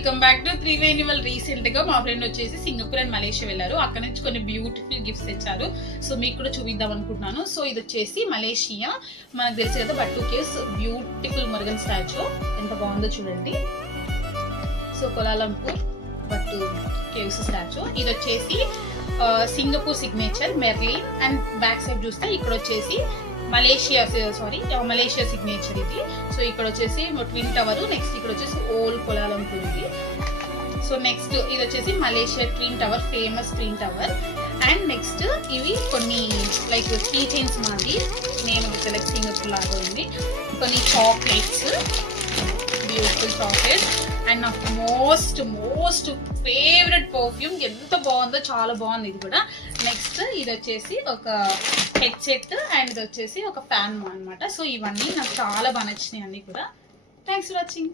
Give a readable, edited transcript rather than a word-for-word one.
Welcome back to Triveni. వాళ్ళు recent గా మా ఫ్రెండ్ వచ్చేసి సింగపూర్ అండ్ మలేషియా వెళ్ళారు. అక్కడ నుంచి కొన్ని బ్యూటిఫుల్ గిఫ్ట్స్ తెచ్చారు. సో మీకు కూడా చూపిద్దాం అనుకుంటున్నాను. సో ఇది వచ్చేసి మలేషియా, మనకు తెలుసు కదా బట్టు కేవ్స్, బ్యూటిఫుల్ మురుగన్ స్టాచ్యూ ఎంత బాగుందో చూడండి. సో కోలాలంపూర్ బట్టు కేవ్స్ స్టాచ్యూ. ఇది వచ్చేసి Singapore signature Merlin and back side చూస్తే ఇక్కడ వచ్చేసి మలేషియా సిగ్నేచర్ ఇది. సో ఇక్కడ వచ్చేసి ట్విన్ టవర్, నెక్స్ట్ ఇక్కడ వచ్చేసి ఓల్డ్ కోలాలంపూర్ ఇది. సో నెక్స్ట్ ఇది వచ్చేసి Malaysia twin tower, famous twin tower. And next ఇవి కొన్ని లైక్ కీ చైన్స్ మాది, నేను సెలెక్ట్ సింగపూర్ లాగా ఉంది. కొన్ని చాక్లెట్స్, బ్యూటిఫుల్ చాక్లెట్స్. అండ్ నాకు మోస్ట్ ఫేవరెట్ పర్ఫ్యూమ్, ఎంత బాగుందో, చాలా బాగుంది ఇది కూడా. నెక్స్ట్ ఇది వచ్చేసి ఒక హెడ్సెట్ అండ్ ఇది వచ్చేసి ఒక ఫ్యాన్ అన్నమాట. సో ఇవన్నీ నాకు చాలా బాగా నచ్చినాయి అన్ని కూడా. Thanks for watching.